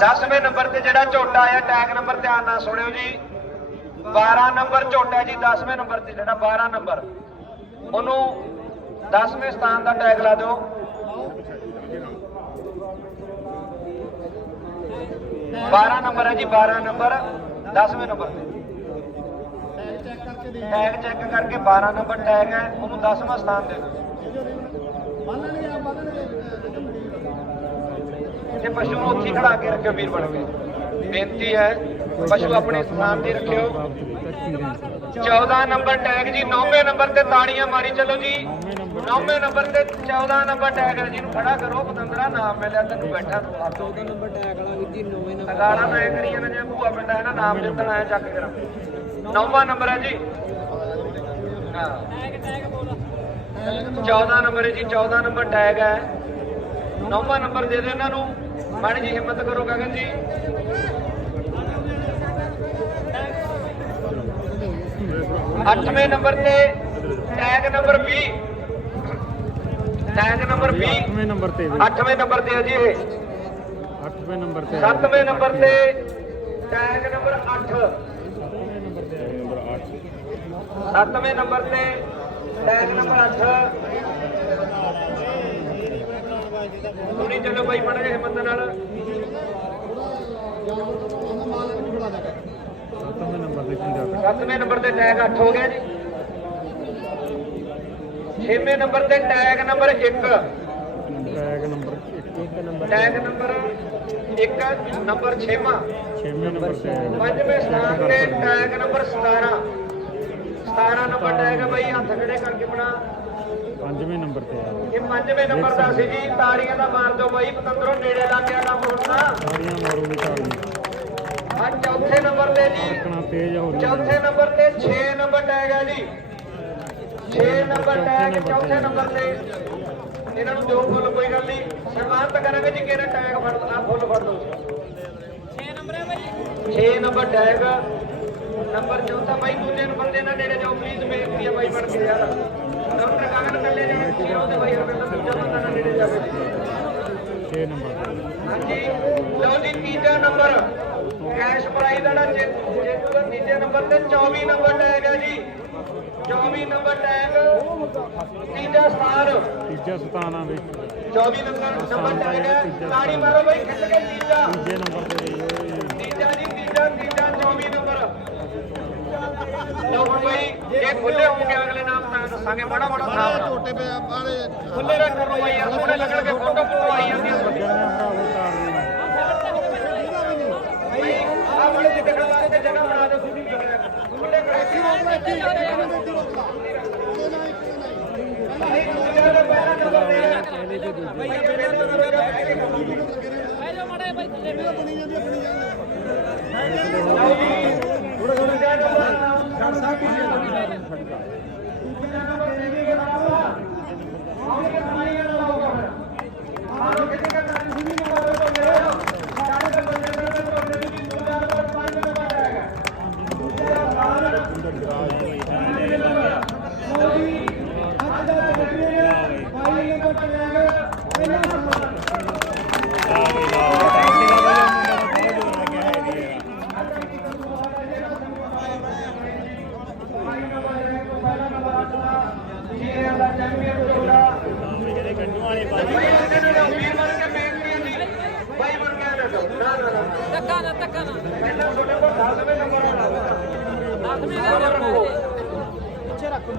10ਵੇਂ number ਤੇ ਜਿਹੜਾ ਝੋਟਾ ਆਇਆ ਟੈਗ ਨੰਬਰ ਧਿਆਨ ਨਾਲ ਸੁਣਿਓ ਜੀ। 12 ਨੰਬਰ ਝੋਟਾ ਜੀ 10ਵੇਂ ਨੰਬਰ ਤੇ ਜਿਹੜਾ 12 ਨੰਬਰ। ਉਹਨੂੰ 10ਵੇਂ ਸਥਾਨ ਦਾ ਟੈਗ ਲਾ ਦਿਓ। 12 ਨੰਬਰ ਹੈ ਜੀ 12 ਨੰਬਰ 10ਵੇਂ ਨੰਬਰ ਤੇ। ਟੈਗ ਚੈੱਕ ਕਰਕੇ 12 ਨੰਬਰ ਟੈਗ ਹੈ, ਉਹਨੂੰ 10ਵਾਂ ਸਥਾਨ ਦਿਓ। ਤੇ ਪਸ਼ੂ ਨੂੰ ਉੱਥੇ ਹੀ ਖੜਾ ਕੇ ਰੱਖਿਓ ਵੀਰ ਬਣ ਕੇ। ਬੇਨਤੀ ਹੈ ਪਸ਼ੂ ਆਪਣੇ ਸਥਾਨ ਤੇ ਰੱਖਿਓ। 14 ਨੰਬਰ ਟੈਗ ਜੀ 9ਵੇਂ ਨੰਬਰ ਤੇ ਤਾੜੀਆਂ ਮਾਰੀ ਚੱਲੋ ਜੀ। 9ਵੇਂ ਨੰਬਰ ਤੇ 14 ਨੰਬਰ ਟੈਗ ਹੈ ਜਿਹਨੂੰ ਖੜਾ ਕਰੋ ਪਤੰਦਰਾ ਨਾਮ ਮਿਲਿਆ ਤੈਨੂੰ ਬੈਠਾ ਨੂੰ ਹੱਥ 14 ਨੰਬਰ ਟੈਗ ਵਾਲਾ ਵੀਰ ਜੀ 9ਵੇਂ ਨੰਬਰ ਅਗਾੜਾ ਨਾ ਇਹ ਕਰੀ ਜਾਂਦਾ ਜੇ ਭੂਆ ਪਿੰਡ ਹੈ ਨਾ ਨਾਮ ਜਿੱਤਣ ਆਇਆ ਚੱਕ ਕਰਾਂ ਨੌਵਾਂ ਨੰਬਰ ਹੈ ਜੀ। ਹਾਂ। 14 ਨੰਬਰ ਹੈ ਜੀ 14 ਨੰਬਰ ਟੈਗ ਹੈ। ਨੌਵਾਂ ਨੰਬਰ ਦੇ ਦਿਓ ਇਹਨਾਂ ਨੂੰ। ਮਾੜੀ ਜੀ ਹਿੰਮਤ ਕਰੋ ਗਗਨ ਜੀ। ਅੱਠਵੇਂ ਨੰਬਰ ਤੇ ਟੈਗ ਨੰਬਰ 20 ਟੈਗ ਨੰਬਰ 20 8ਵੇਂ ਨੰਬਰ ਤੇ ਵੀ ਅੱਠਵੇਂ ਨੰਬਰ ਤੇ ਹੈ ਜੀ ਇਹ। 8ਵੇਂ ਨੰਬਰ ਤੇ ਸੱਤਵੇਂ ਨੰਬਰ ਤੇ ਟੈਗ ਨੰਬਰ 8 ਨੰਬਰ 8 ਸੱਤਵੇਂ ਨੰਬਰ ਤੇ ਟੈਗ ਨੰਬਰ 8 ਸੁਣੀ ਚੱਲੋ ਬਾਈ ਮੜਾ ਜੇ ਹਿੰਮਤ ਨਾਲ। 7ਵੇਂ ਨੰਬਰ ਤੇ ਸੱਤਵੇਂ ਨੰਬਰ ਤੇ ਟੈਗ 8 ਹੋ ਗਿਆ ਜੀ। ਛੇਵੇਂ ਨੰਬਰ ਤੇ tag number 1 tag number 1 number tag number 1 number 6ਵਾਂ 6ਵੇਂ ਨੰਬਰ ਤੇ ਪੰਜਵੇਂ ਸਥਾਨ ਤੇ ਟੈਗ ਨੰਬਰ 17 17 ਨੰਬਰ ਟੈਗ ਹੈ ਬਾਈ ਹੱਥ ਖੜੇ ਕਰਕੇ ਬਣਾ। 5ਵੇਂ ਨੰਬਰ ਤੇ ਆ। ਇਹ ਪੰਜਵੇਂ ਨੰਬਰ ਦਾ ਸੀ ਜੀ ਤਾੜੀਆਂ ਦਾ ਮਾਰ ਦਿਓ ਬਾਈ ਪਤੰਦਰੋਂ ਨੇੜੇ ਲੱਗ ਗਿਆ ਨਾ ਸਾਰੀਆਂ ਮਾਰੂ ਦੀ ਤਾਲੀ ਆ ਚੌਥੇ ਨੰਬਰ ਤੇ ਜੀ। ਟੱਕਣਾ ਤੇਜ਼ ਹੋ ਰਹੀ ਚੌਥੇ ਨੰਬਰ ਤੇ 6 ਨੰਬਰ ਟੈਗ ਹੈ ਜੀ। 6 ਨੰਬਰ ਟੈਗ ਚੌਥੇ ਨੰਬਰ ਤੇ। ਇਹਨਾਂ ਨੂੰ ਦਿਓ ਫੁੱਲ ਕੋਈ ਗੱਲ ਨਹੀਂ। ਸਨਮਾਨਿਤ ਕਰਾਂਗੇ ਜੀ ਕਿਹੜਾ ਟੈਗ ਫੜ ਆ ਫੁੱਲ ਫੜ ਲਓ। 6 ਨੰਬਰ ਹੈ ਬਾਈ 6 ਨੰਬਰ ਟੈਗ ਨੰਬਰ ਚੌਥਾ ਬਾਈ ਦੂਜੇ ਨੰਬਰ ਦੇ ਨਾਲ ਨੇੜੇ ਜਾਓ ਪਲੀਜ਼ ਬੇਨਤੀ ਹੈ ਬਾਈ ਬਣ ਕੇ ਯਾਰ। ਡਾਕਟਰ 6 ਨੰਬਰ ਲਓ ਜੀ ਤੀਜਾ ਨੰਬਰ ਕੈਸ਼ ਪ੍ਰਾਈਜ਼ ਦਾ ਜੇਤੂ ਦਾ ਤੀਜੇ ਨੰਬਰ ਤੇ 24 ਨੰਬਰ ਟੈਗ ਹੈ। ਜੀ 24 ਨੰਬਰ ਟੈਗ ਤੀਜਾ ਸਥਾਨ ਤੀਜਾ ਸਤਾਨਾ ਵੀ 24 ਨੰਬਰ ਨੰਬਰ ਟੈਗ ਹੈ ਤਾੜੀ ਮਾਰੋ ਬਈ ਖਿੱਚ ਕੇ ਤੀਜਾ ਤੀਜੇ ਨੰਬਰ ਤੇ ਇਹ ਤੀਜਾ ਜੀ ਤੀਜਾ ਤੀਜਾ 24 ਨੰਬਰ ਲਓ ਬਈ ਜੇ ਖੁੱਲੇ ਹੋਣਗੇ ਅਗਲੇ ਨਾਮ ਦੱਸਾਂਗੇ ਬੜਾ ਬੜਾ ਨਾਮ ਝੋਟੇ ਪੇ ਬਾਲੇ ਖੁੱਲੇ ਰੱਖੋ ਨੂੰ ਬਈ ਯਾਰ ਸੋਹਣੇ ਲੱਗਣਗੇ ਫੋਟੋ ਫੋਟੋ ਆਈ ਜਾਂਦੀ ਹੈ ਬਈ ਆ। ਬੜੇ ਧੱਕਾ ਨਾ ਧੱਕਾ ਨਾ। ਪਹਿਲਾਂ ਤੁਹਾਡੇ ਕੋਲ 10ਵੇਂ ਨੰਬਰ ਆਉਣਾ 10ਵੇਂ ਨੰਬਰ ਰੱਖੋ